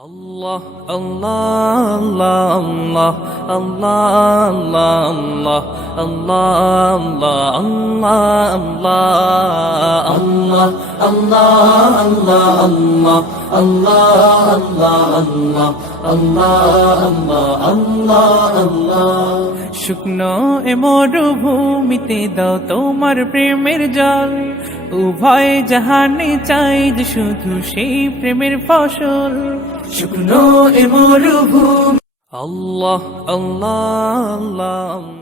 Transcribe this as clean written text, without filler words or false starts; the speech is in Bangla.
আল্লাহ আল্লাহ আল্লাহ আল্লাহ আল্লাহ আল্লাহ আল্লাহ আল্লাহ আল্লাহ আল্লাহ আল্লাহ আল্লাহ আল্লাহ আল্লাহ আল্লাহ শুকনো এ মরুভূমিতে দাও তোমার প্রেমের জল উভয় জাহানে চাই যে শুধু সেই প্রেমের ফসল শুকনো এ মরুভূমি আল্লাহ আল্লাহ আল্লাহ